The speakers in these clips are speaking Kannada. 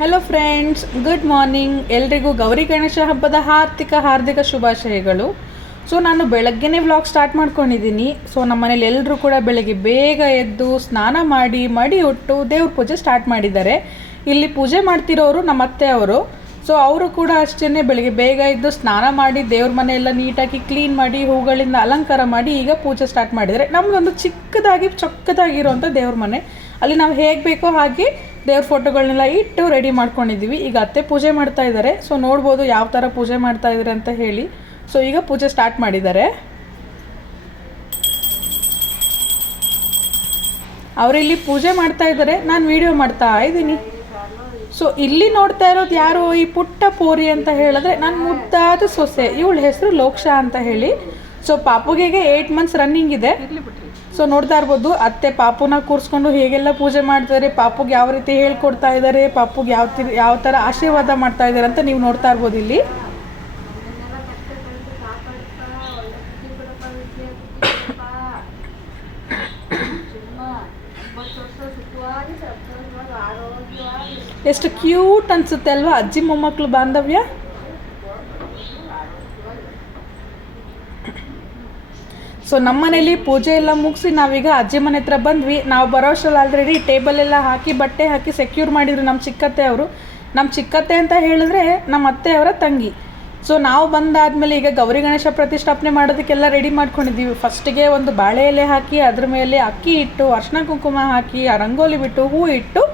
Hello friends, good morning. ಎಲ್ರಿಗೂ ಗೌರಿ ಗಣೇಶ ಹಬ್ಬದ ಹಾರ್ದಿಕ ಶುಭಾಶಯಗಳು. ಸೊ ನಾನು ಬೆಳಗ್ಗೆನೇ ವ್ಲಾಗ್ ಸ್ಟಾರ್ಟ್ ಮಾಡ್ಕೊಂಡಿದ್ದೀನಿ. ಸೊ ನಮ್ಮ ಮನೇಲಿ ಎಲ್ಲರೂ ಕೂಡ ಬೆಳಗ್ಗೆ ಬೇಗ ಎದ್ದು ಸ್ನಾನ ಮಾಡಿ ಮಡಿ ಉಟ್ಟು ದೇವ್ರ ಪೂಜೆ ಸ್ಟಾರ್ಟ್ ಮಾಡಿದ್ದಾರೆ. ಇಲ್ಲಿ ಪೂಜೆ ಮಾಡ್ತಿರೋರು ನಮ್ಮ ಅತ್ತೆ ಅವರು. ಸೊ ಅವರು ಕೂಡ ಅಷ್ಟೇ ಬೆಳಗ್ಗೆ ಬೇಗ ಎದ್ದು ಸ್ನಾನ ಮಾಡಿ ದೇವ್ರ ಮನೆಯೆಲ್ಲ ನೀಟಾಗಿ ಕ್ಲೀನ್ ಮಾಡಿ ಹೂಗಳಿಂದ ಅಲಂಕಾರ ಮಾಡಿ ಈಗ ಪೂಜೆ ಸ್ಟಾರ್ಟ್ ಮಾಡಿದ್ದಾರೆ. ನಮ್ಮದೊಂದು ಚೊಕ್ಕದಾಗಿರೋಂಥ ದೇವ್ರ ಮನೆ. ಅಲ್ಲಿ ನಾವು ಹೇಗೆ ಬೇಕೋ ಹಾಗೆ ದೇವ್ರ ಫೋಟೋಗಳನ್ನೆಲ್ಲ ಇಟ್ಟು ರೆಡಿ ಮಾಡ್ಕೊಂಡಿದ್ದೀವಿ. ಈಗ ಅತ್ತೆ ಪೂಜೆ ಮಾಡ್ತಾ ಇದ್ದಾರೆ. ಸೊ ನೋಡ್ಬೋದು ಯಾವ ಥರ ಪೂಜೆ ಮಾಡ್ತಾ ಇದ್ದಾರೆ ಅಂತ ಹೇಳಿ. ಸೊ ಈಗ ಪೂಜೆ ಸ್ಟಾರ್ಟ್ ಮಾಡಿದ್ದಾರೆ. ಅವರಿಲ್ಲಿ ಪೂಜೆ ಮಾಡ್ತಾ ಇದ್ದಾರೆ, ನಾನು ವಿಡಿಯೋ ಮಾಡ್ತಾ ಇದ್ದೀನಿ. ಸೊ ಇಲ್ಲಿ ನೋಡ್ತಾ ಇರೋದು ಯಾರು, ಈ ಪುಟ್ಟ ಪೋರಿ ಅಂತ ಹೇಳಿದ್ರೆ ನನ್ನ ಮುದ್ದಾದ ಸೊಸೆ. ಇವಳ ಹೆಸರು ಲೋಕ್ಷಾ ಅಂತ ಹೇಳಿ. ಸೊ ಪಾಪುಗೆ 8 ಮಂತ್ಸ್ ರನ್ನಿಂಗ್ ಇದೆ. ಸೊ ನೋಡ್ತಾ ಇರ್ಬೋದು ಅತ್ತೆ ಪಾಪುನ ಕೂರಿಸ್ಕೊಂಡು ಹೇಗೆಲ್ಲ ಪೂಜೆ ಮಾಡ್ತಾರೆ, ಪಾಪುಗೆ ಯಾವ ರೀತಿ ಹೇಳ್ಕೊಡ್ತಾ ಇದ್ದಾರೆ, ಪಾಪುಗೆ ಯಾವ ಥರ ಆಶೀರ್ವಾದ ಮಾಡ್ತಾ ಇದ್ದಾರೆ ಅಂತ ನೀವು ನೋಡ್ತಾ ಇರ್ಬೋದು ಇಲ್ಲಿ. ಎಷ್ಟು ಕ್ಯೂಟ್ ಅನ್ಸುತ್ತೆ ಅಲ್ವಾ ಅಜ್ಜಿ ಮೊಮ್ಮಕ್ಕಳು ಬಾಂಧವ್ಯ. ಸೊ ನಮ್ಮ ಮನೇಲಿ ಪೂಜೆ ಎಲ್ಲ ಮುಗಿಸಿ ನಾವೀಗ ಅಜ್ಜಿ ಮನೆ ಹತ್ರ ಬಂದ್ವಿ. ನಾವು ಬರೋ ಅಷ್ಟರಲ್ಲಿ ಆಲ್ರೆಡಿ ಟೇಬಲ್ ಎಲ್ಲ ಹಾಕಿ ಬಟ್ಟೆ ಹಾಕಿ ಸೆಕ್ಯೂರ್ ಮಾಡಿದ್ರು ನಮ್ಮ ಚಿಕ್ಕತ್ತೆ ಅವರು. ನಮ್ಮ ಚಿಕ್ಕತ್ತೆ ಅಂತ ಹೇಳಿದ್ರೆ ನಮ್ಮ ಅತ್ತೆಯವರ ತಂಗಿ. ಸೊ ನಾವು ಬಂದಾದಮೇಲೆ ಈಗ ಗೌರಿ ಗಣೇಶ ಪ್ರತಿಷ್ಠಾಪನೆ ಮಾಡೋದಕ್ಕೆಲ್ಲ ರೆಡಿ ಮಾಡ್ಕೊಂಡಿದ್ದೀವಿ. ಫಸ್ಟಿಗೆ ಒಂದು ಬಾಳೆ ಎಲೆ ಹಾಕಿ ಅದ್ರ ಮೇಲೆ ಅಕ್ಕಿ ಇಟ್ಟು ಅರ್ಶಿನ ಕುಂಕುಮ ಹಾಕಿ ರಂಗೋಲಿ ಬಿಟ್ಟು ಹೂ ಇಟ್ಟು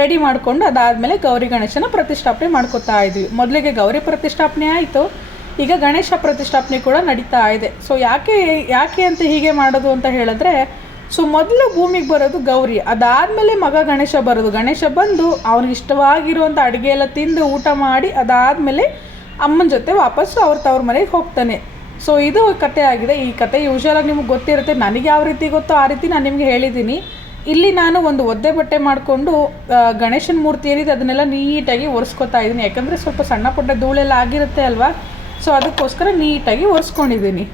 ರೆಡಿ ಮಾಡಿಕೊಂಡು ಅದಾದಮೇಲೆ ಗೌರಿ ಗಣೇಶನ ಪ್ರತಿಷ್ಠಾಪನೆ ಮಾಡ್ಕೋತಾ ಇದ್ವಿ. ಮೊದಲಿಗೆ ಗೌರಿ ಪ್ರತಿಷ್ಠಾಪನೆ ಆಯಿತು, ಈಗ ಗಣೇಶ ಪ್ರತಿಷ್ಠಾಪನೆ ಕೂಡ ನಡೀತಾ ಇದೆ. ಸೊ ಯಾಕೆ ಅಂತ ಹೀಗೆ ಮಾಡೋದು ಅಂತ ಹೇಳಿದ್ರೆ, ಸೊ ಮೊದಲು ಭೂಮಿಗೆ ಬರೋದು ಗೌರಿ, ಅದಾದಮೇಲೆ ಮಗ ಗಣೇಶ ಬರೋದು. ಗಣೇಶ ಬಂದು ಅವ್ನಿಗೆ ಇಷ್ಟವಾಗಿರುವಂಥ ಅಡುಗೆ ಎಲ್ಲ ತಿಂದು ಊಟ ಮಾಡಿ ಅದಾದಮೇಲೆ ಅಮ್ಮನ ಜೊತೆ ವಾಪಸ್ಸು ಅವ್ರ ಮನೆಗೆ ಹೋಗ್ತಾನೆ. ಸೊ ಇದು ಕತೆ ಆಗಿದೆ. ಈ ಕತೆ ಯೂಶ್ವಲಾಗಿ ನಿಮಗೆ ಗೊತ್ತಿರುತ್ತೆ, ನನಗೆ ಯಾವ ರೀತಿ ಗೊತ್ತೋ ಆ ರೀತಿ ನಾನು ನಿಮಗೆ ಹೇಳಿದ್ದೀನಿ. ಇಲ್ಲಿ ನಾನು ಒಂದು ಒದ್ದೆ ಬಟ್ಟೆ ಮಾಡಿಕೊಂಡು ಗಣೇಶನ ಮೂರ್ತಿ ಏನಿದೆ ಅದನ್ನೆಲ್ಲ ನೀಟಾಗಿ ಒರೆಸ್ಕೊತಾ ಇದ್ದೀನಿ. ಯಾಕಂದರೆ ಸ್ವಲ್ಪ ಸಣ್ಣ ಪುಟ್ಟ ಧೂಳೆಲ್ಲ ಆಗಿರುತ್ತೆ ಅಲ್ವಾ. ಸೊ ಅದಕ್ಕೋಸ್ಕರ ನೀಟಾಗಿ ಒರೆಸ್ಕೊಂಡಿದ್ದೀನಿ.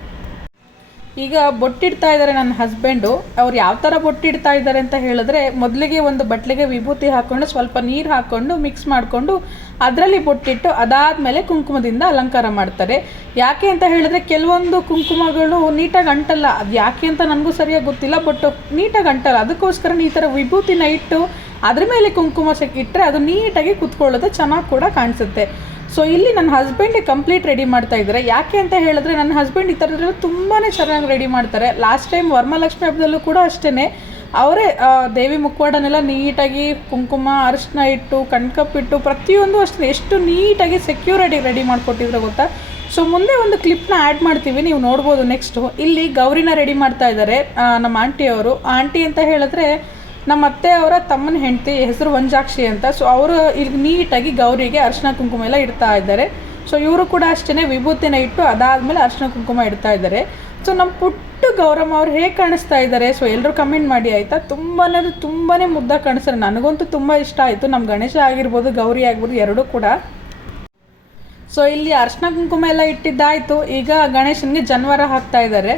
ಈಗ ಬೊಟ್ಟಿಡ್ತಾ ಇದ್ದಾರೆ ನನ್ನ ಹಸ್ಬೆಂಡು. ಅವ್ರು ಯಾವ ಥರ ಬೊಟ್ಟಿಡ್ತಾ ಇದ್ದಾರೆ ಅಂತ ಹೇಳಿದ್ರೆ, ಮೊದಲಿಗೆ ಒಂದು ಬಟ್ಲಿಗೆ ವಿಭೂತಿ ಹಾಕ್ಕೊಂಡು ಸ್ವಲ್ಪ ನೀರು ಹಾಕ್ಕೊಂಡು ಮಿಕ್ಸ್ ಮಾಡಿಕೊಂಡು ಅದರಲ್ಲಿ ಬೊಟ್ಟಿಟ್ಟು ಅದಾದಮೇಲೆ ಕುಂಕುಮದಿಂದ ಅಲಂಕಾರ ಮಾಡ್ತಾರೆ. ಯಾಕೆ ಅಂತ ಹೇಳಿದ್ರೆ ಕೆಲವೊಂದು ಕುಂಕುಮಗಳು ನೀಟಾಗಿ ಅಂಟಲ್ಲ. ಅದು ಯಾಕೆ ಅಂತ ನನಗೂ ಸರಿಯಾಗಿ ಗೊತ್ತಿಲ್ಲ, ಬಟ್ ನೀಟಾಗಿ ಅಂಟಲ್ಲ. ಅದಕ್ಕೋಸ್ಕರ ಈ ಥರ ವಿಭೂತಿನ ಇಟ್ಟು ಅದ್ರ ಮೇಲೆ ಕುಂಕುಮ ಇಟ್ಟರೆ ಅದು ನೀಟಾಗಿ ಕುತ್ಕೊಳ್ಳೋದು, ಚೆನ್ನಾಗಿ ಕೂಡ ಕಾಣಿಸುತ್ತೆ. ಸೊ ಇಲ್ಲಿ ನನ್ನ ಹಸ್ಬೆಂಡೇ ಕಂಪ್ಲೀಟ್ ರೆಡಿ ಮಾಡ್ತಾ ಇದ್ದಾರೆ. ಯಾಕೆ ಅಂತ ಹೇಳಿದ್ರೆ ನನ್ನ ಹಸ್ಬೆಂಡ್ ಈ ಥರದ್ರೆಲ್ಲ ತುಂಬಾ ಚೆನ್ನಾಗಿ ರೆಡಿ ಮಾಡ್ತಾರೆ. ಲಾಸ್ಟ್ ಟೈಮ್ ವರಮಹಾಲಕ್ಷ್ಮಿ ಹಬ್ಬದಲ್ಲೂ ಕೂಡ ಅಷ್ಟೇ ಅವರೇ ದೇವಿ ಮುಖವಾಡನೆಲ್ಲ ನೀಟಾಗಿ ಕುಂಕುಮ ಅರಿಶಿನ ಇಟ್ಟು ಕಣ್ಕಪ್ಪಿಟ್ಟು ಪ್ರತಿಯೊಂದು ಅಷ್ಟೇ ಎಷ್ಟು ನೀಟಾಗಿ ಸೆಕ್ಯೂರಿಟಿ ರೆಡಿ ಮಾಡಿಕೊಟ್ಟಿದ್ರು ಗೊತ್ತಾ. ಸೊ ಮುಂದೆ ಒಂದು ಕ್ಲಿಪ್ನ ಆ್ಯಡ್ ಮಾಡ್ತೀವಿ, ನೀವು ನೋಡ್ಬೋದು. ನೆಕ್ಸ್ಟು ಇಲ್ಲಿ ಗೌರಿನ ರೆಡಿ ಮಾಡ್ತಾ ಇದ್ದಾರೆ ನಮ್ಮ ಆಂಟಿಯವರು. ಆಂಟಿ ಅಂತ ಹೇಳಿದ್ರೆ ನಮ್ಮ ಅತ್ತೆಯವರ ತಮ್ಮನ ಹೆಂಡತಿ, ಹೆಸರು ವಂಜಾಕ್ಷಿ ಅಂತ. ಸೊ ಅವರು ಇಲ್ಲಿ ನೀಟಾಗಿ ಗೌರಿಗೆ ಅರಿಶಿನ ಕುಂಕುಮ ಎಲ್ಲ ಇಡ್ತಾ ಇದ್ದಾರೆ. ಸೊ ಇವರು ಕೂಡ ಅಷ್ಟೇ ವಿಭೂತಿನ ಇಟ್ಟು ಅದಾದಮೇಲೆ ಅರಿಶಿನ ಕುಂಕುಮ ಇಡ್ತಾ ಇದ್ದಾರೆ. ಸೊ ನಮ್ಮ ಪುಟ್ಟ ಗೌರಮ್ಮ ಅವ್ರು ಹೇಗೆ ಕಾಣಿಸ್ತಾ ಇದ್ದಾರೆ, ಸೊ ಎಲ್ಲರೂ ಕಮೆಂಟ್ ಮಾಡಿ ಆಯಿತಾ. ತುಂಬಾ ಮುದ್ದಾಗಿ ಕಾಣಿಸ್ತಾರೆ. ನನಗಂತೂ ತುಂಬ ಇಷ್ಟ ಆಯಿತು. ನಮ್ಮ ಗಣೇಶ ಆಗಿರ್ಬೋದು ಗೌರಿ ಆಗ್ಬೋದು ಎರಡೂ ಕೂಡ. ಸೊ ಇಲ್ಲಿ ಅರಿಶಿನ ಕುಂಕುಮ ಎಲ್ಲ ಇಟ್ಟಿದ್ದಾಯಿತು. ಈಗ ಗಣೇಶನಿಗೆ ಜನ್ವಾರ ಹಾಕ್ತಾ ಇದ್ದಾರೆ.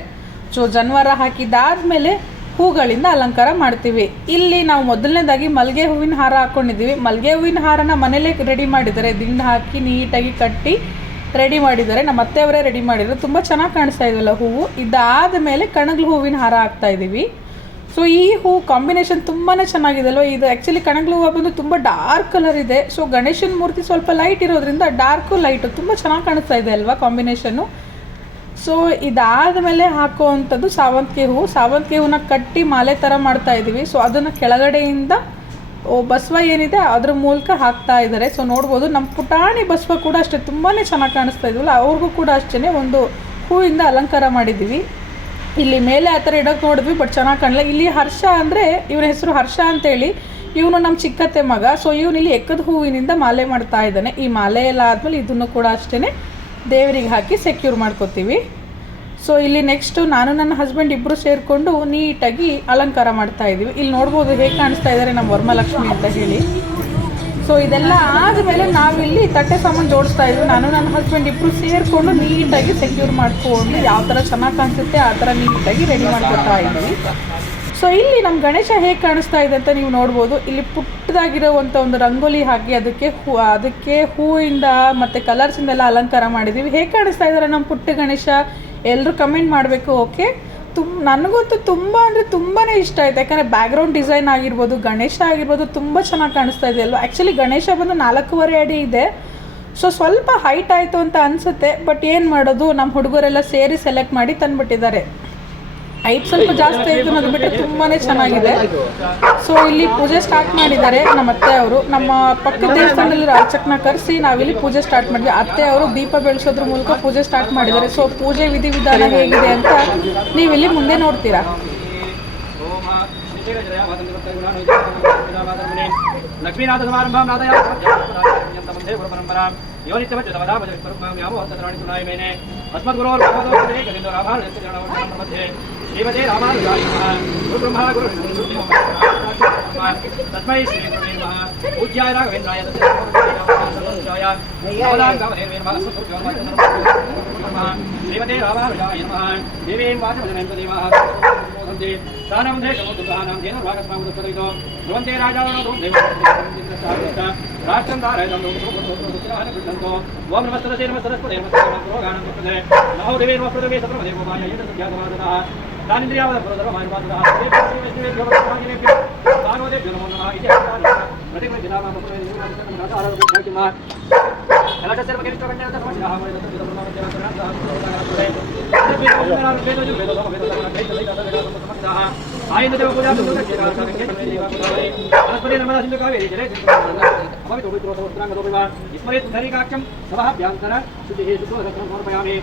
ಸೊ ಜನ್ವಾರ ಹಾಕಿದ್ದಾದಮೇಲೆ ಹೂಗಳಿಂದ ಅಲಂಕಾರ ಮಾಡ್ತೀವಿ. ಇಲ್ಲಿ ನಾವು ಮೊದಲನೇದಾಗಿ ಮಲ್ಲಿಗೆ ಹೂವಿನ ಹಾರ ಹಾಕ್ಕೊಂಡಿದ್ದೀವಿ. ಮಲ್ಲಿಗೆ ಹೂವಿನ ಹಾರನ ಮನೇಲೇ ರೆಡಿ ಮಾಡಿದ್ದಾರೆ. ದಿಂಡು ಹಾಕಿ ನೀಟಾಗಿ ಕಟ್ಟಿ ರೆಡಿ ಮಾಡಿದ್ದಾರೆ. ನಮ್ಮ ಅತ್ತೆಯವರೇ ರೆಡಿ ಮಾಡಿದ್ರು. ತುಂಬ ಚೆನ್ನಾಗಿ ಕಾಣಿಸ್ತಾ ಇದೆಯಲ್ಲ ಹೂವು. ಇದಾದ ಮೇಲೆ ಕಣಗ್ಲು ಹೂವಿನ ಹಾರ ಹಾಕ್ತಾ ಇದ್ದೀವಿ. ಸೊ ಈ ಹೂ ಕಾಂಬಿನೇಷನ್ ತುಂಬಾ ಚೆನ್ನಾಗಿದೆ ಅಲ್ವ. ಇದು ಆ್ಯಕ್ಚುಲಿ ಕಣಗ್ಲು ಹೂವು ಬಂದು ತುಂಬ ಡಾರ್ಕ್ ಕಲರ್ ಇದೆ. ಸೊ ಗಣೇಶನ ಮೂರ್ತಿ ಸ್ವಲ್ಪ ಲೈಟ್ ಇರೋದ್ರಿಂದ ಡಾರ್ಕು ಲೈಟು ತುಂಬ ಚೆನ್ನಾಗಿ ಕಾಣಿಸ್ತಾ ಇದೆ ಅಲ್ವಾ ಕಾಂಬಿನೇಷನ್ನು. ಸೊ ಇದಾದ ಮೇಲೆ ಹಾಕುವಂಥದ್ದು ಸಾವಂತಿಗೆ ಹೂವನ್ನ ಕಟ್ಟಿ ಮಾಲೆ ಥರ ಮಾಡ್ತಾ ಇದ್ದೀವಿ. ಸೊ ಅದನ್ನು ಕೆಳಗಡೆಯಿಂದ ಬಸವ ಏನಿದೆ ಅದ್ರ ಮೂಲಕ ಹಾಕ್ತಾ ಇದ್ದಾರೆ. ಸೊ ನೋಡ್ಬೋದು ನಮ್ಮ ಪುಟಾಣಿ ಬಸವ ಕೂಡ ಅಷ್ಟೇ ತುಂಬಾ ಚೆನ್ನಾಗಿ ಕಾಣಿಸ್ತಾ ಇದ್ವಲ್ಲ, ಅವ್ರಿಗೂ ಕೂಡ ಅಷ್ಟೇ ಒಂದು ಹೂವಿಂದ ಅಲಂಕಾರ ಮಾಡಿದ್ದೀವಿ. ಇಲ್ಲಿ ಮೇಲೆ ಆ ಥರ ಇಡೋಕ್ಕೆ ನೋಡಿದ್ವಿ, ಬಟ್ ಚೆನ್ನಾಗಿ ಕಾಣಲ್ಲ. ಇಲ್ಲಿ ಹರ್ಷ ಅಂದರೆ ಇವನ ಹೆಸರು ಹರ್ಷ ಅಂತೇಳಿ, ಇವನು ನಮ್ಮ ಚಿಕ್ಕತ್ತೆ ಮಗ. ಸೊ ಇವನಿಲ್ಲಿ ಎಕ್ಕದ ಹೂವಿನಿಂದ ಮಾಲೆ ಮಾಡ್ತಾ ಇದ್ದಾನೆ. ಈ ಮಾಲೆ ಎಲ್ಲ ಆದಮೇಲೆ ಇದನ್ನು ಕೂಡ ಅಷ್ಟೇ ದೇವರಿಗೆ ಹಾಕಿ ಸೆಕ್ಯೂರ್ ಮಾಡ್ಕೋತೀವಿ. ಸೊ ಇಲ್ಲಿ ನೆಕ್ಸ್ಟು ನಾನು ನನ್ನ ಹಸ್ಬೆಂಡ್ ಇಬ್ಬರು ಸೇರಿಕೊಂಡು ನೀಟಾಗಿ ಅಲಂಕಾರ ಮಾಡ್ತಾ ಇದ್ದೀವಿ. ಇಲ್ಲಿ ನೋಡ್ಬೋದು ಹೇಗೆ ಕಾಣಿಸ್ತಾ ಇದ್ದಾರೆ ನಮ್ಮ ವರಮಹಾಲಕ್ಷ್ಮಿ ಅಂತ ಹೇಳಿ. ಸೊ ಇದೆಲ್ಲ ಆದಮೇಲೆ ನಾವಿಲ್ಲಿ ತಟ್ಟೆ ಸಾಮಾನು ಜೋಡಿಸ್ತಾ ಇದ್ವಿ. ನಾನು ನನ್ನ ಹಸ್ಬೆಂಡ್ ಇಬ್ಬರು ಸೇರಿಕೊಂಡು ನೀಟಾಗಿ ಸೆಕ್ಯೂರ್ ಮಾಡ್ಕೊಂಡು ಯಾವ ಥರ ಚೆನ್ನಾಗಿ ಕಾಣಿಸುತ್ತೆ ಆ ಥರ ನೀಟಾಗಿ ರೆಡಿ ಮಾಡ್ಕೊತಾ ಇದ್ವಿ. ಸೊ ಇಲ್ಲಿ ನಮ್ಮ ಗಣೇಶ ಹೇಗೆ ಕಾಣಿಸ್ತಾ ಇದೆ ಅಂತ ನೀವು ನೋಡ್ಬೋದು. ಇಲ್ಲಿ ಪುಟ್ಟ ಪುಟ್ಟದಾಗಿರೋವಂಥ ಒಂದು ರಂಗೋಲಿ ಹಾಕಿ ಅದಕ್ಕೆ ಹೂವಿಂದ ಮತ್ತು ಕಲರ್ಸಿಂದೆಲ್ಲ ಅಲಂಕಾರ ಮಾಡಿದ್ದೀವಿ. ಹೇಗೆ ಕಾಣಿಸ್ತಾ ಇದ್ದಾರೆ ನಮ್ಮ ಪುಟ್ಟ ಗಣೇಶ? ಎಲ್ಲರೂ ಕಮೆಂಟ್ ಮಾಡಬೇಕು. ಓಕೆ, ನನಗಂತೂ ತುಂಬ ಅಂದರೆ ತುಂಬಾ ಇಷ್ಟ ಆಯಿತು. ಯಾಕಂದರೆ ಬ್ಯಾಕ್ಗ್ರೌಂಡ್ ಡಿಸೈನ್ ಆಗಿರ್ಬೋದು, ಗಣೇಶ ಆಗಿರ್ಬೋದು ತುಂಬ ಚೆನ್ನಾಗಿ ಕಾಣಿಸ್ತಾ ಇದೆ ಅಲ್ವಾ. ಆ್ಯಕ್ಚುಲಿ ಗಣೇಶ ಬಂದು 4.5 ಅಡಿ ಇದೆ. ಸೊ ಸ್ವಲ್ಪ ಹೈಟ್ ಆಯಿತು ಅಂತ ಅನಿಸುತ್ತೆ. ಬಟ್ ಏನು ಮಾಡೋದು, ನಮ್ಮ ಹುಡುಗರೆಲ್ಲ ಸೇರಿ ಸೆಲೆಕ್ಟ್ ಮಾಡಿ ತಂದುಬಿಟ್ಟಿದ್ದಾರೆ. ಹೈಟ್ ಸ್ವಲ್ಪ ಜಾಸ್ತಿ ಆಯಿತು ಅನ್ನೋದು ಬಿಟ್ಟು ತುಂಬಾ ಚೆನ್ನಾಗಿದೆ. ಸೊ ಇಲ್ಲಿ ಪೂಜೆ ಸ್ಟಾರ್ಟ್ ಮಾಡಿದ್ದಾರೆ ನಮ್ಮ ಅತ್ತೆ ಅವರು. ನಮ್ಮ ಪಕ್ಕದ ದೇವಸ್ಥಾನದಲ್ಲಿ ಅರ್ಚಕನ ಕರೆಸಿ ನಾವಿಲ್ಲಿ ಪೂಜೆ ಸ್ಟಾರ್ಟ್ ಮಾಡಿದ್ವಿ. ಅತ್ತೆ ಅವರು ದೀಪ ಬೆಳೆಸೋದ್ರ ಮೂಲಕ ಪೂಜೆ ಸ್ಟಾರ್ಟ್ ಮಾಡಿದ್ದಾರೆ. ಸೊ ಪೂಜೆ ವಿಧಿವಿಧಾನ ಹೇಗಿದೆ ಅಂತ ನೀವಿಲ್ಲಿ ಮುಂದೆ ನೋಡ್ತೀರಾ. ಲಕ್ಷ್ಮೀನಾಥ ಸಮಾರಂಭಂ ನಾದಯ ವಂದೇ ಗುರು ಪರಂಪರಾ ಯೋನಿತ್ಯವಚ್ಚತವದಾ ಭಜವಿಸ್ವರೂಪಮ್ಯಾಮೋಹತರಣಾಣಿಸುನಾಯಮೇನೆ ಅಸ್ಮದ್ಗುರೋರ್ಭಗವತೋಪದೇಶ ಕಲಿಂದೋ ರಾಮಾನುಜಸ್ಯ ಮಧ್ಯೆ ಶ್ರೀಮತಿ ರಾಮಾನುಜಾಯ ನಮಃ ಗುರುಬ್ರಹ್ಮ ಗುರುರ್ವಿಷ್ಣು ತಸ್ಮೈ ಶ್ರೀ ಗುರುವೇ ನಮಃ ಪೂಜ್ಯಾಯ ರಾಘವೇಂದ್ರಾಯ ಶ್ರೀಮತಿ ರಾಮಾನುಜಾಯ ನಮಃ ದೇವೀಂ ವಾಚಮಜನಂ ದೇವಾಃ ದಾನವಂದೇ ಸಮುದ್ರದಾನಂ ಜೇನ ಭಾಗಸ್ವಾಮುದಸ್ಪದೈತೋ ಧ್ರುವಂತೆ ರಾಜಾವನೋ ದೇವಸ್ಥಾನ ರಾಷ್ಟ್ರಂ ಧಾರಯದಂ ಧ್ರುವಂತೋ ಓಂ ನಮಸ್ತೇ ನಮಸ್ತಸ್ಪದೇ ನಮಸ್ತರೋಗಾಣಂ ಪುತ್ರೇ ನಮೋ ದೇವೇ ನಮೋ ಪೃಥ್ವೇ ಸಪ್ರಮದೇವೋ ಮಾಯ ಯೇನ ಸತ್ಯಾಗವಾದನಃ ದಾನಿಂದ್ರಿಯಾವದ ಪುರದರಮಾಯವಾದನಃ ದೇವೇಭ್ಯೋ ದಾನೋದೇಭ್ಯೋ ನಮೋ ನಮಃ ಇತಿ ಪ್ರತಿಮ ದಿನಾನಾಮ ಪುತ್ರೇ ಎಲ್ಲ ಸರ್ವಗೆ ವಿಶ್ವಕನ್ಯಾದ ಸಮಸ್ಯಾಹ ಆಯಿಂದ ದೇವ ಪೂಜಾ ಅನಸ್ಪದೇ ನರ್ಮದಾ ಸಿಂಧು ಕಾವೇರಿ ಜಲೇ ಸ್ಮರೇತ್ ಧರಿಕಾಕ್ಷಂ ಸಭಾಭ್ಯಾಂತರ ಶುಚಿಃ ಶುದ್ಧೋದಕಂ ಸಮರ್ಪಯಾಮಿ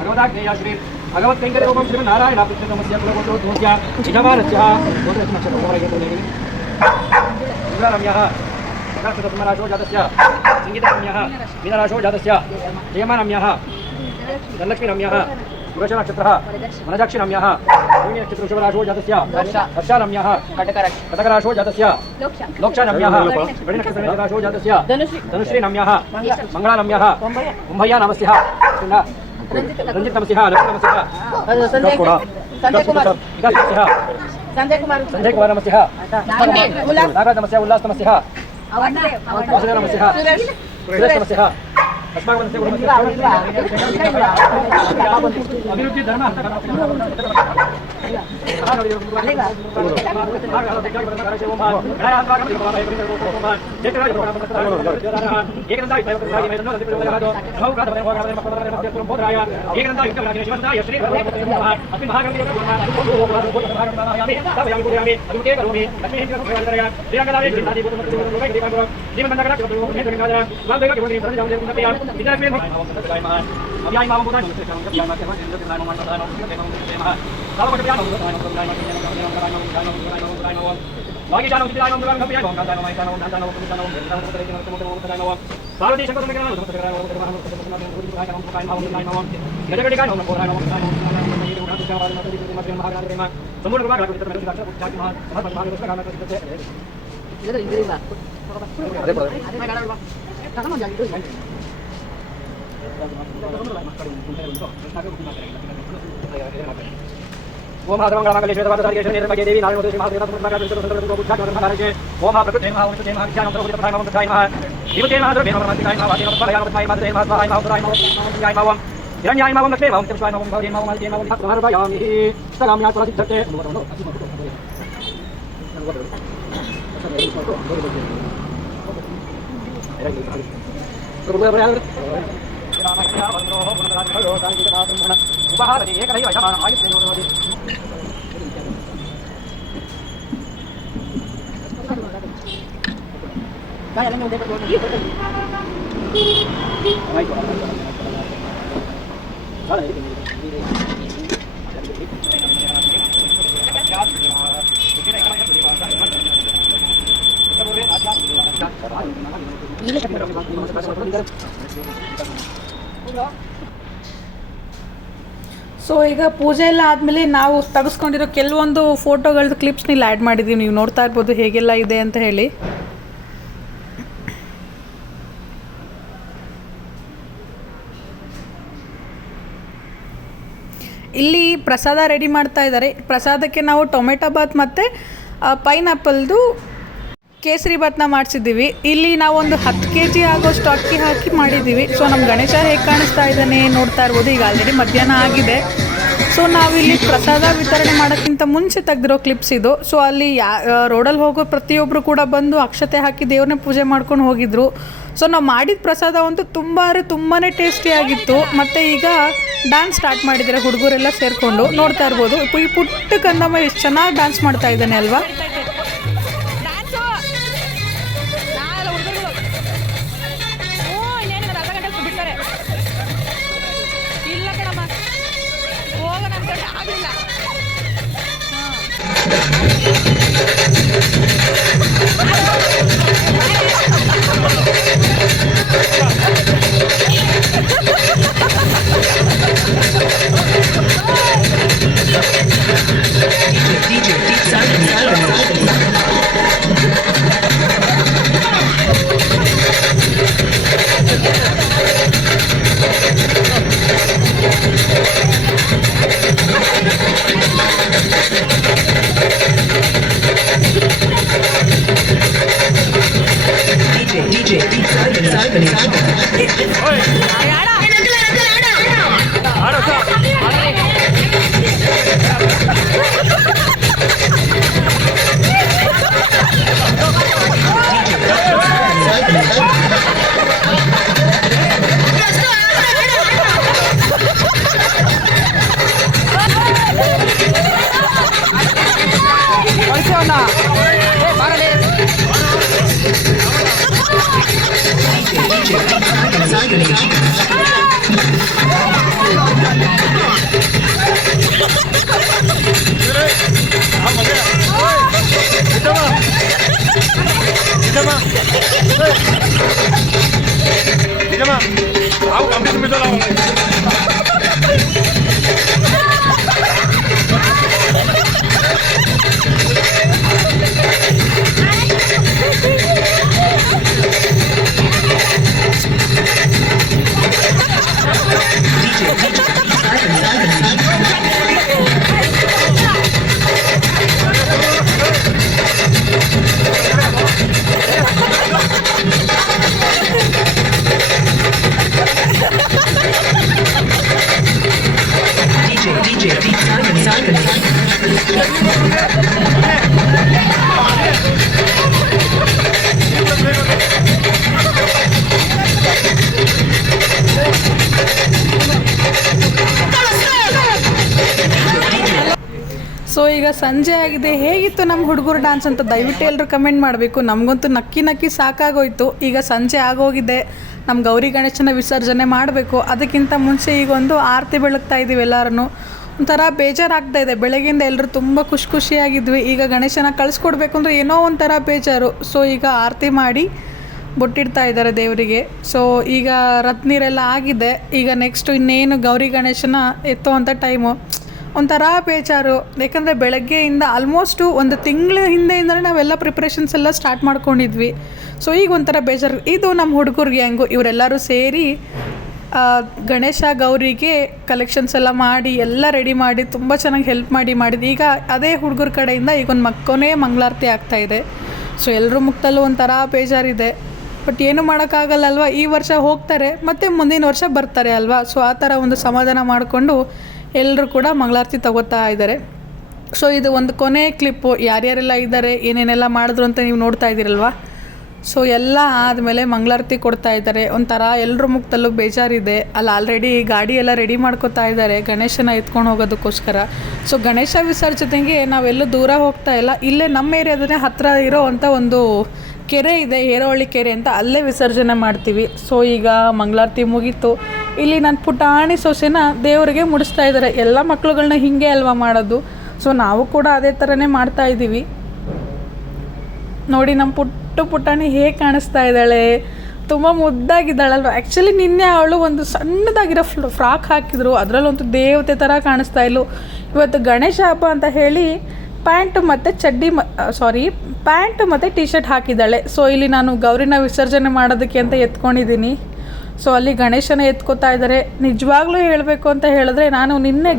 ಭಗವದಾಜ್ಞೆಯ ಶ್ರೀ ಭಗವತ್ಕೈಂಕರ್ಯರೂಪಂ ಶ್ರೀಮನ್ನಾರಾಯಣ ಪುತ್ರನಮಸ್ಯ ಕುಲಗೋತ್ರೋದ್ಭೂತ್ಯ ಯಜಮಾನಸ್ಯ ಗೋತ್ರಲಕ್ಷ್ಮೀರಮ್ಯಃ ಸಕಲಸುತಮರಾಶೋ ಜಾತಸ್ಯ ಸಂಗೀತರಮ್ಯಃ ಮೀನರಾಶೋ ಜಾತಸ್ಯ ಜಯಮಾನಮ್ಯಃ ಧನಲಕ್ಷ್ಮೀರಮ್ಯಃ पुरुषनक्षत्रः वनजाक्षिरम्यः नक्षत्रशुभराशो जातस्य हर्षारम्यः कटकराशो जातस्य लोक्षारम्यः वृणनक्षत्रराशो जातस्य धनुश्रीरम्यः मंगलारम्यः कुम्भया नामस्यः रञ्जितनमस्यः लक्ष्मणमस्यः संजय कुमार नमस्यः नागराजनमस्यः उल्लासनमस्यः वासुदेवनमस्यः सुरेशनमस्यः अभिवृद्धि धर्म ओम हाथमंगलमंगले श्वेतवादसारिकेश निर्मगे देवी नारायण श्री महादेव नमः बुद्धात्मधारके ओम प्रकृते नमः विष्णुते नमः ज्ञानं सर्वभूत प्रधाय नमः प्रधाय नमः जीवते नमः द्रव्ये नमः मंत्राय नमः वादे नमः पराय नमः प्रधाय नमः महाय नमः प्रधाय नमः ज्ञाय नमः हिरण्याय नमः लक्ष्मी नमः चतुष्पाय नमः भवदे नमः मालके नमः भक्तहरयामि सलाम्या तुलसिद्धते ಸೊ ಈಗ ಪೂಜೆ ಎಲ್ಲ ಆದಮೇಲೆ ನಾವು ತೆಗೆಸ್ಕೊಂಡಿರೋ ಕೆಲವೊಂದು ಫೋಟೋಗಳದ್ದು ಕ್ಲಿಪ್ಸ್ನ ಇಲ್ಲಿ ಆ್ಯಡ್ ಮಾಡಿದ್ದೀವಿ. ನೀವು ನೋಡ್ತಾ ಇರ್ಬೋದು ಹೇಗೆಲ್ಲ ಇದೆ ಅಂತ ಹೇಳಿ. ಇಲ್ಲಿ ಪ್ರಸಾದ ರೆಡಿ ಮಾಡ್ತಾ ಇದ್ದಾರೆ. ಪ್ರಸಾದಕ್ಕೆ ನಾವು ಟೊಮೆಟೊ ಬಾತ್ ಮತ್ತು ಪೈನಾಪಲ್ದು ಕೇಸರಿ ಬಾತ್ನ ಮಾಡಿಸಿದ್ದೀವಿ. ಇಲ್ಲಿ ನಾವೊಂದು 10 kg ಆಗೋಷ್ಟು ಅಕ್ಕಿ ಹಾಕಿ ಮಾಡಿದ್ದೀವಿ. ಸೊ ನಮ್ಮ ಗಣೇಶ ಹೇಗೆ ಕಾಣಿಸ್ತಾ ಇದ್ದಾನೆ ನೋಡ್ತಾ ಇರ್ಬೋದು. ಈಗ ಆಲ್ರೆಡಿ ಮಧ್ಯಾಹ್ನ ಆಗಿದೆ. ಸೊ ನಾವಿಲ್ಲಿ ಪ್ರಸಾದ ವಿತರಣೆ ಮಾಡೋಕ್ಕಿಂತ ಮುಂಚೆ ತೆಗೆದಿರೋ ಕ್ಲಿಪ್ಸ್ ಇದು. ಸೊ ಅಲ್ಲಿ ರೋಡಲ್ಲಿ ಹೋಗೋ ಪ್ರತಿಯೊಬ್ಬರು ಕೂಡ ಬಂದು ಅಕ್ಷತೆ ಹಾಕಿ ದೇವ್ರನ್ನ ಪೂಜೆ ಮಾಡ್ಕೊಂಡು ಹೋಗಿದ್ರು. ಸೊ ನಾವು ಮಾಡಿದ ಪ್ರಸಾದ ಅಂತೂ ತುಂಬಾ ಟೇಸ್ಟಿಯಾಗಿತ್ತು. ಮತ್ತು ಈಗ ಡ್ಯಾನ್ಸ್ ಸ್ಟಾರ್ಟ್ ಮಾಡಿದ್ದಾರೆ ಹುಡುಗರೆಲ್ಲ ಸೇರಿಕೊಂಡು. ನೋಡ್ತಾ ಇರ್ಬೋದು ಈ ಪುಟ್ಟ ಕಂದಮ್ಮ ಎಷ್ಟು ಚೆನ್ನಾಗಿ ಡ್ಯಾನ್ಸ್ ಮಾಡ್ತಾ ಇದ್ದಾನೆ ಅಲ್ವಾ. ಸೊ ಈಗ ಸಂಜೆ ಆಗಿದೆ. ಹೇಗಿತ್ತು ನಮ್ಮ ಹುಡುಗರು ಡ್ಯಾನ್ಸ್ ಅಂತ ದಯವಿಟ್ಟು ಎಲ್ಲರೂ ಕಮೆಂಟ್ ಮಾಡಬೇಕು. ನಮಗಂತೂ ನಕ್ಕಿ ಸಾಕಾಗೋಯ್ತು. ಈಗ ಸಂಜೆ ಆಗೋಗಿದೆ. ನಮ್ಮ ಗೌರಿ ಗಣೇಶನ ವಿಸರ್ಜನೆ ಮಾಡಬೇಕು. ಅದಕ್ಕಿಂತ ಮುಂಚೆ ಈಗ ಒಂದು ಆರತಿ ಬೆಳಗ್ತಾ ಇದ್ದೀವಿ ಎಲ್ಲರೂ. ಒಂಥರ ಬೇಜಾರಾಗ್ತಾ ಇದೆ. ಬೆಳಗ್ಗೆಯಿಂದ ಎಲ್ಲರೂ ತುಂಬ ಖುಷಿಯಾಗಿದ್ವಿ. ಈಗ ಗಣೇಶನ ಕಳಿಸ್ಕೊಡ್ಬೇಕು ಅಂದರೆ ಏನೋ ಒಂಥರ ಬೇಜಾರು. ಸೊ ಈಗ ಆರತಿ ಮಾಡಿ ಬೊಟ್ಟಿಡ್ತಾ ಇದ್ದಾರೆ ದೇವರಿಗೆ. ಸೊ ಈಗ ರಥ ನೀರೆಲ್ಲ ಆಗಿದೆ. ಈಗ ನೆಕ್ಸ್ಟು ಇನ್ನೇನು ಗೌರಿ ಗಣೇಶನ ಎತ್ತುವಂಥ ಟೈಮು. ಒಂಥರ ಬೇಜಾರು. ಯಾಕಂದರೆ ಬೆಳಗ್ಗೆಯಿಂದ ಆಲ್ಮೋಸ್ಟು ಒಂದು ತಿಂಗಳ ಹಿಂದೆಯಿಂದಲೇ ನಾವೆಲ್ಲ ಪ್ರಿಪ್ರೇಷನ್ಸ್ ಎಲ್ಲ ಸ್ಟಾರ್ಟ್ ಮಾಡ್ಕೊಂಡಿದ್ವಿ. ಸೊ ಈಗ ಒಂಥರ ಬೇಜಾರು. ಇದು ನಮ್ಮ ಹುಡುಗರಿಗೆ ಹೆಂಗು ಇವರೆಲ್ಲರೂ ಸೇರಿ ಗಣೇಶ ಗೌರಿಗೆ ಕಲೆಕ್ಷನ್ಸ್ ಎಲ್ಲ ಮಾಡಿ ಎಲ್ಲ ರೆಡಿ ಮಾಡಿ ತುಂಬ ಚೆನ್ನಾಗಿ ಹೆಲ್ಪ್ ಮಾಡಿದ್ದು. ಈಗ ಅದೇ ಹುಡುಗರ ಕಡೆಯಿಂದ ಈಗ ಒಂದು ಕೊನೆ ಮಂಗಳಾರತಿ ಆಗ್ತಾಯಿದೆ. ಸೊ ಎಲ್ಲರ ಮುಖದಲ್ಲೂ ಒಂಥರ ಬೇಜಾರಿದೆ. ಬಟ್ ಏನು ಮಾಡೋಕ್ಕಾಗಲ್ಲಲ್ವ. ಈ ವರ್ಷ ಹೋಗ್ತಾರೆ ಮತ್ತು ಮುಂದಿನ ವರ್ಷ ಬರ್ತಾರೆ ಅಲ್ವಾ. ಸೊ ಆ ಥರ ಒಂದು ಸಮಾಧಾನ ಮಾಡಿಕೊಂಡು ಎಲ್ಲರೂ ಕೂಡ ಮಂಗಳಾರತಿ ತಗೋತಾ ಇದ್ದಾರೆ. ಸೊ ಇದು ಒಂದು ಕೊನೆ ಕ್ಲಿಪ್ಪು. ಯಾರ್ಯಾರೆಲ್ಲ ಇದ್ದಾರೆ ಏನೇನೆಲ್ಲ ಮಾಡಿದ್ರು ಅಂತ ನೀವು ನೋಡ್ತಾ ಇದ್ದೀರಲ್ವ. ಸೊ ಎಲ್ಲ ಆದಮೇಲೆ ಮಂಗಳಾರತಿ ಕೊಡ್ತಾ ಇದ್ದಾರೆ. ಒಂಥರ ಎಲ್ಲರ ಮುಖದಲ್ಲೂ ಬೇಜಾರಿದೆ. ಅಲ್ಲಿ ಆಲ್ರೆಡಿ ಗಾಡಿ ಎಲ್ಲ ರೆಡಿ ಮಾಡ್ಕೋತಾ ಇದ್ದಾರೆ ಗಣೇಶನ ಎತ್ಕೊಂಡು ಹೋಗೋದಕ್ಕೋಸ್ಕರ. ಸೊ ಗಣೇಶ ವಿಸರ್ಜನೆಗೆ ನಾವೆಲ್ಲೂ ದೂರ ಹೋಗ್ತಾ ಇಲ್ಲ. ಇಲ್ಲೇ ನಮ್ಮ ಏರಿಯಾದನೇ ಹತ್ತಿರ ಇರೋ ಅಂಥ ಒಂದು ಕೆರೆ ಇದೆ, ಹೇರೋಹಳ್ಳಿ ಕೆರೆ ಅಂತ, ಅಲ್ಲೇ ವಿಸರ್ಜನೆ ಮಾಡ್ತೀವಿ. ಸೊ ಈಗ ಮಂಗಳಾರತಿ ಮುಗೀತು. ಇಲ್ಲಿ ನನ್ನ ಪುಟಾಣಿ ಸೊಸೆನ ದೇವರಿಗೆ ಮುಡಿಸ್ತಾ ಇದ್ದಾರೆ. ಎಲ್ಲ ಮಕ್ಳುಗಳನ್ನ ಹೀಗೆ ಅಲ್ವಾ ಮಾಡೋದು. ಸೊ ನಾವು ಕೂಡ ಅದೇ ಥರನೇ ಮಾಡ್ತಾಯಿದ್ದೀವಿ. ನೋಡಿ ನಮ್ಮ ಪುಟಾಣಿ ಹೇಗೆ ಕಾಣಿಸ್ತಾ ಇದ್ದಾಳೆ. ತುಂಬ ಮುದ್ದಾಗಿದ್ದಾಳಲ್ವ. ಆ್ಯಕ್ಚುಲಿ ನಿನ್ನೆ ಅವಳು ಒಂದು ಸಣ್ಣದಾಗಿರೋ ಫ್ರಾಕ್ ಹಾಕಿದ್ರು. ಅದರಲ್ಲಂತೂ ದೇವತೆ ಥರ ಕಾಣಿಸ್ತಾ ಇಲ್ಲು. ಇವತ್ತು ಗಣೇಶ ಹಬ್ಬ ಅಂತ ಹೇಳಿ ಪ್ಯಾಂಟು ಮತ್ತು ಟೀ ಶರ್ಟ್ ಹಾಕಿದ್ದಾಳೆ. ಸೊ ಇಲ್ಲಿ ನಾನು ಗೌರಿನ ವಿಸರ್ಜನೆ ಮಾಡೋದಕ್ಕೆ ಅಂತ ಎತ್ಕೊಂಡಿದ್ದೀನಿ. ಸೊ ಅಲ್ಲಿ ಗಣೇಶನ ಎತ್ಕೋತಾ ಇದ್ದಾರೆ. ನಿಜವಾಗ್ಲೂ ಹೇಳಬೇಕು ಅಂತ ಹೇಳಿದ್ರೆ ನಾನು ನಿನ್ನೆ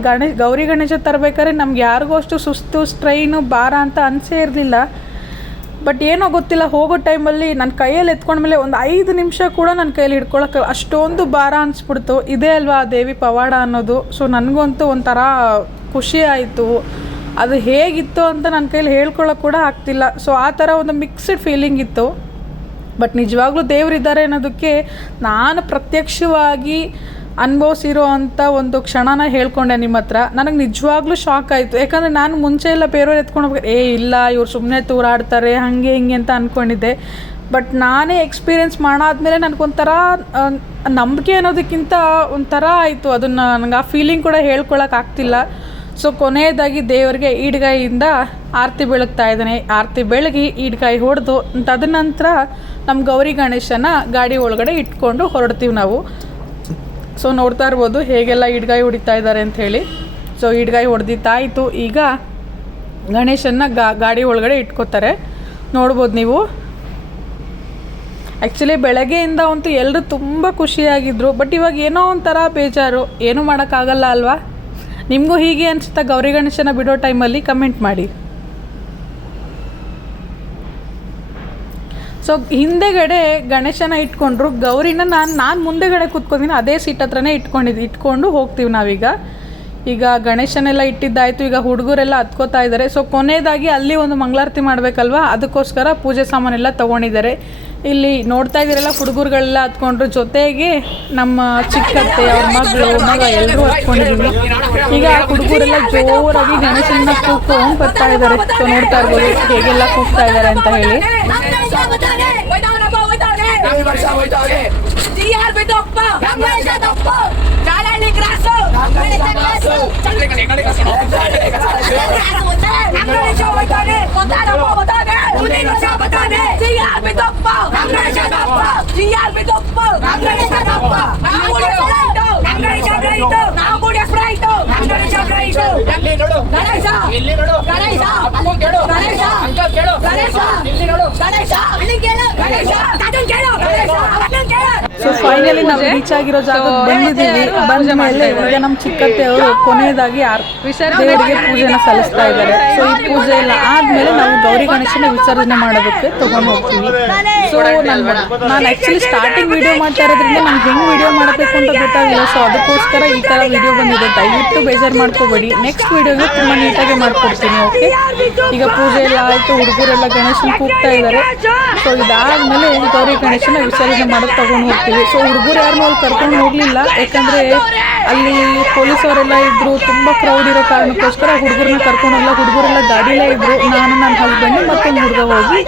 ಗೌರಿ ಗಣೇಶ ತರಬೇಕಾದ್ರೆ ನಮ್ಗೆ ಯಾರಿಗೂ ಅಷ್ಟು ಸುಸ್ತು ಸ್ಟ್ರೈನು ಭಾರ ಅಂತ ಅನಿಸೇ ಇರಲಿಲ್ಲ. ಬಟ್ ಏನೋ ಗೊತ್ತಿಲ್ಲ, ಹೋಗೋ ಟೈಮಲ್ಲಿ ನನ್ನ ಕೈಯಲ್ಲಿ ಎತ್ಕೊಂಡ್ಮೇಲೆ ಒಂದು 5 ನಿಮಿಷ ಕೂಡ ನನ್ನ ಕೈಯಲ್ಲಿ ಹಿಡ್ಕೊಳಕ್ಕೆ ಅಷ್ಟೊಂದು ಭಾರ ಅನಿಸ್ಬಿಡ್ತು. ಇದೇ ಅಲ್ವಾ ದೇವಿ ಪವಾಡ ಅನ್ನೋದು. ಸೊ ನನಗಂತೂ ಒಂಥರ ಖುಷಿ ಆಯಿತು. ಅದು ಹೇಗಿತ್ತು ಅಂತ ನನ್ನ ಕೈಯಲ್ಲಿ ಹೇಳ್ಕೊಳ್ಳೋಕೆ ಕೂಡ ಆಗ್ತಿಲ್ಲ. ಸೊ ಆ ಥರ ಒಂದು ಮಿಕ್ಸ್ಡ್ ಫೀಲಿಂಗ್ ಇತ್ತು. ಬಟ್ ನಿಜವಾಗ್ಲೂ ದೇವರಿದ್ದಾರೆ ಅನ್ನೋದಕ್ಕೆ ನಾನು ಪ್ರತ್ಯಕ್ಷವಾಗಿ ಅನುಭವಿಸಿರೋ ಅಂಥ ಒಂದು ಕ್ಷಣನ ಹೇಳ್ಕೊಂಡೆ ನಿಮ್ಮ ಹತ್ರ. ನನಗೆ ನಿಜವಾಗ್ಲೂ ಶಾಕ್ ಆಯಿತು. ಯಾಕಂದರೆ ನಾನು ಮುಂಚೆ ಎಲ್ಲ ಬೇರೆಯವ್ರು ಎತ್ಕೊಂಡು ಹೋಗ್ಬೇಕು, ಇಲ್ಲ ಇವ್ರು ಸುಮ್ಮನೆ ತೂರಾಡ್ತಾರೆ ಹಾಗೆ ಹಿಂಗೆ ಅಂತ ಅಂದ್ಕೊಂಡಿದ್ದೆ. ಬಟ್ ನಾನೇ ಎಕ್ಸ್ಪೀರಿಯೆನ್ಸ್ ಮಾಡಾದ್ಮೇಲೆ ನನಗೊಂಥರ ನಂಬಿಕೆ ಅನ್ನೋದಕ್ಕಿಂತ ಒಂಥರ ಆಯಿತು. ಅದನ್ನು ನನಗೆ ಆ ಫೀಲಿಂಗ್ ಕೂಡ ಹೇಳ್ಕೊಳಕ್ಕಾಗ್ತಿಲ್ಲ. ಸೊ ಕೊನೆಯದಾಗಿ ದೇವರಿಗೆ ಈಡ್ಗಾಯಿಯಿಂದ ಆರತಿ ಬೆಳಗ್ತಾ ಇದ್ದಾನೆ. ಆರತಿ ಬೆಳಗಿ ಈಡ್ಗಾಯಿ ಹೊಡೆದು ತದನಂತರ ನಮ್ಮ ಗೌರಿ ಗಣೇಶನ ಗಾಡಿ ಒಳಗಡೆ ಇಟ್ಕೊಂಡು ಹೊರಡ್ತೀವಿ ನಾವು. ಸೊ ನೋಡ್ತಾ ಇರ್ಬೋದು ಹೇಗೆಲ್ಲ ಈಡ್ಗಾಯಿ ಹೊಡಿತಾ ಇದ್ದಾರೆ ಅಂಥೇಳಿ. ಸೊ ಈಡ್ಗಾಯಿ ಹೊಡೆದಿತ್ತಾಯಿತು. ಈಗ ಗಣೇಶನ ಗಾಡಿ ಒಳಗಡೆ ಇಟ್ಕೋತಾರೆ, ನೋಡ್ಬೋದು ನೀವು. ಆ್ಯಕ್ಚುಲಿ ಬೆಳಗ್ಗೆಯಿಂದ ಅಂತೂ ಎಲ್ಲರೂ ತುಂಬ ಖುಷಿಯಾಗಿದ್ದರು. ಬಟ್ ಇವಾಗ ಏನೋ ಒಂಥರ ಬೇಜಾರು, ಏನೂ ಮಾಡೋಕ್ಕಾಗಲ್ಲ ಅಲ್ವಾ? ನಿಮಗೂ ಹೀಗೆ ಅನಿಸುತ್ತಾ ಗೌರಿ ಗಣೇಶನ ಬಿಡೋ ಟೈಮಲ್ಲಿ? ಕಮೆಂಟ್ ಮಾಡಿ. ಸೊ ಹಿಂದೆಗಡೆ ಗಣೇಶನ ಇಟ್ಕೊಂಡ್ರು, ಗೌರಿನ ನಾನು ಮುಂದೆಗಡೆ ಕೂತ್ಕೊಂಡಿದ್ದೀನಿ, ಅದೇ ಸೀಟ್ ಹತ್ರನೇ ಇಟ್ಕೊಂಡು ಹೋಗ್ತೀವಿ ನಾವೀಗ. ಈಗ ಗಣೇಶನೆಲ್ಲ ಇಟ್ಟಿದ್ದಾಯಿತು. ಈಗ ಹುಡುಗರೆಲ್ಲ ಹತ್ಕೋತಾ ಇದ್ದಾರೆ. ಸೊ ಕೊನೆಯದಾಗಿ ಅಲ್ಲಿ ಒಂದು ಮಂಗಳಾರತಿ ಮಾಡಬೇಕಲ್ವ, ಅದಕ್ಕೋಸ್ಕರ ಪೂಜೆ ಸಾಮಾನೆಲ್ಲ ತೊಗೊಂಡಿದ್ದಾರೆ. ಇಲ್ಲಿ ನೋಡ್ತಾ ಇದ್ದೀರಲ್ಲ, ಹುಡುಗರುಗಳೆಲ್ಲ ಹತ್ಕೊಂಡ್ರು. ಜೊತೆಗೆ ನಮ್ಮ ಚಿಕ್ಕತ್ತೆ ಅವ್ರ ಮಗ ಎಲ್ಲರೂ ಹತ್ಕೊಂಡಿದ್ದೀವಿ. ಈಗ ಹುಡುಗರೆಲ್ಲ ಜೋರಾಗಿ ಗಣೇಶನ ಕೂಗ್ಕೊಂಡು ಬರ್ತಾ ಇದ್ದಾರೆ. ಸೊ ನೋಡ್ತಾ ಇರ್ಬೋದು ಹೇಗೆಲ್ಲ ಕೂಗ್ತಾ ಇದ್ದಾರೆ ಅಂತ ಹೇಳಿ. ಸೊ ಫೈನಲಿ ನಾವು ರೀಚ್ ಆಗಿರೋ ಜಾಗ ಬಂದಿದ್ದೀವಿ. ಬಂದ ಮೇಲೆ ಈಗ ನಮ್ಮ ಚಿಕ್ಕತ್ತೆ ಅವರು ಕೊನೆಯದಾಗಿ ದೇವರಿಗೆ ಪೂಜೆನ ಸಲ್ಲಿಸ್ತಾ ಇದ್ದಾರೆ. ಸೊ ಈ ಪೂಜೆ ಎಲ್ಲ ಆದಮೇಲೆ ನಾವು ಗೌರಿ ಗಣೇಶನ ವಿಸರ್ಜನೆ ಮಾಡೋದಕ್ಕೆ ತೊಗೊಂಡು ಹೋಗ್ತೀವಿ. ಸೊ ನಾನು ಆ್ಯಕ್ಚುಲಿ ಸ್ಟಾರ್ಟಿಂಗ್ ವಿಡಿಯೋ ಮಾಡ್ತಾ ಇರೋದ್ರಿಂದ ನಂಗೆ ಹೆಂಗೆ ವಿಡಿಯೋ ಮಾಡಬೇಕು ಅಂತ ಗೊತ್ತಾಗಿಲ್ಲ. ಸೊ ಅದಕ್ಕೋಸ್ಕರ ಈ ಥರ ವಿಡಿಯೋ ಬಂದಿದೆ. ದಯವಿಟ್ಟು ಬೇಜಾರು ಮಾಡ್ಕೋಬೇಡಿ. ನೆಕ್ಸ್ಟ್ ವಿಡಿಯೋಗೆ ತುಂಬ ನೀಟಾಗಿ ಮಾಡ್ಕೊಡ್ತೀನಿ. ಓಕೆ, ಈಗ ಪೂಜೆ ಎಲ್ಲ ಆಯಿತು, ಹುಡುಗರೆಲ್ಲ ಗಣೇಶನ ಕೂಗ್ತಾ ಇದ್ದಾರೆ. ಸೊ ಇದಾದಮೇಲೆ ಗೌರಿ ಗಣೇಶನ ವಿಸರ್ಜನೆ ಮಾಡೋಕ್ಕೆ ತೊಗೊಂಡು ಹೋಗ್ತೀವಿ. ಸೊ ಹುಡುಗರು ಯಾರನ್ನೂ ಅಲ್ಲಿ ಕರ್ಕೊಂಡು ಹೋಗಲಿಲ್ಲ, ಯಾಕಂದರೆ ಅಲ್ಲಿ ಪೊಲೀಸವರೆಲ್ಲ ಇದ್ದರು. ತುಂಬ ಕ್ರೌಡ್ ಇರೋ ಕಾರಣಕ್ಕೋಸ್ಕರ ಹುಡುಗರನ್ನ ಕರ್ಕೊಂಡೋಲ್ಲ. ಹುಡುಗರೆಲ್ಲ ಗಾಡಿಲೇ ಇದ್ದರು. ನಾನು ನನ್ನ ಹಸ್ಬೆಂಡು ಮತ್ತೊಂದು ಹುಡುಗ ಹೋಗಿ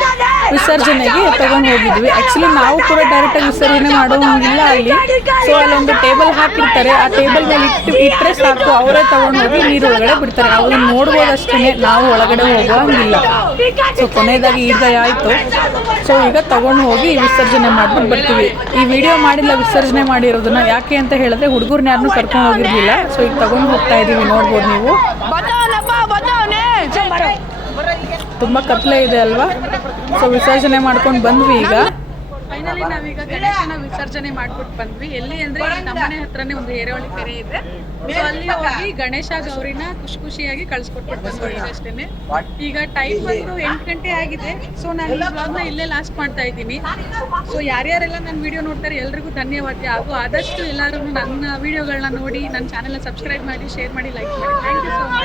ವಿಸರ್ಜನೆಗೆ ತೊಗೊಂಡು ಹೋಗಿದ್ವಿ. ಆ್ಯಕ್ಚುಲಿ ನಾವು ಕೂಡ ಡೈರೆಕ್ಟಾಗಿ ವಿಸರ್ಜನೆ ಮಾಡೋ ಹಂಗಿಲ್ಲ ಅಲ್ಲಿ. ಸೊ ಅಲ್ಲೊಂದು ಟೇಬಲ್ ಹಾಕಿರ್ತಾರೆ, ಆ ಟೇಬಲ್ ಮೇಲೆ ಇಟ್ಟರೆ ಸಾಕು, ಅವರೇ ತೊಗೊಂಡು ಹೋಗಿ ನೀರೊಳಗಡೆ ಬಿಡ್ತಾರೆ. ಅವ್ರನ್ನ ನೋಡ್ಬೋದಷ್ಟೇ, ನಾವು ಒಳಗಡೆ ಹೋಗೋ ಹಂಗಿಲ್ಲ. ಸೊ ಕೊನೆಯದಾಗಿ ಈಡ್ಗಾಯಿ ಆಯಿತು. ಸೊ ಈಗ ತೊಗೊಂಡು ಹೋಗಿ ವಿಸರ್ಜನೆ ಮಾಡ್ಬಿಟ್ಟು ಬರ್ತೀವಿ. ಈ ವಿಡಿಯೋ ಮಾಡಿಲ್ಲ ವಿಸರ್ಜನೆ ಮಾಡಿರೋದನ್ನ, ಯಾಕೆ ಅಂತ ಹೇಳಿದ್ರೆ ಹುಡುಗರನ್ನ ಯಾರನ್ನೂ ಕರ್ಕೊಂಡು ಹೋಗಿರಲಿಲ್ಲ. ಸೊ ಈಗ ತೊಗೊಂಡು ಹೋಗ್ತಾ ಇದ್ದೀವಿ, ನೋಡ್ಬೋದು ನೀವು. ತುಂಬ ಕತ್ಲೆ ಇದೆ ಅಲ್ವಾ? ಸೊ ವಿಸರ್ಜನೆ ಮಾಡ್ಕೊಂಡು ಬಂದ್ವಿ. ಈಗ ಫೈನಲಿ ನಾವೀಗ ಗಣೇಶನ ವಿಸರ್ಜನೆ ಮಾಡ್ಬಿಟ್ಟು ಬಂದ್ವಿ. ಎಲ್ಲಿ ಅಂದರೆ ನಮ್ಮನೆ ಹತ್ರನೇ ಒಂದು ಏರೇವಳಿ ಕೆರೆ ಇದೆ. ಸೊ ಅಲ್ಲಿ ಹೋಗಿ ಗಣೇಶ ಗೌರಿನ ಖುಷಿಯಾಗಿ ಕಳಿಸ್ಕೊಟ್ಬಿಟ್ಟು ಬಂದ್ವಿ ಅಷ್ಟೇ. ಈಗ ಟೈಮ್ ಬಂದು 8 ಗಂಟೆ ಆಗಿದೆ. ಸೊ ನಾನು ಈ ವ್ಲಾಗ್ನ ಇಲ್ಲೇ ಲಾಸ್ಟ್ ಮಾಡ್ತಾ ಇದ್ದೀನಿ. ಸೊ ಯಾರ್ಯಾರೆಲ್ಲ ನನ್ನ ವಿಡಿಯೋ ನೋಡ್ತಾರೆ ಎಲ್ರಿಗೂ ಧನ್ಯವಾದ. ಹಾಗೂ ಆದಷ್ಟು ಎಲ್ಲರೂ ನನ್ನ ವಿಡಿಯೋಗಳನ್ನ ನೋಡಿ ನನ್ನ ಚಾನೆಲ್ನ ಸಬ್ಸ್ಕ್ರೈಬ್ ಮಾಡಿ, ಶೇರ್ ಮಾಡಿ, ಲೈಕ್ ಮಾಡಿ. Thank you so much.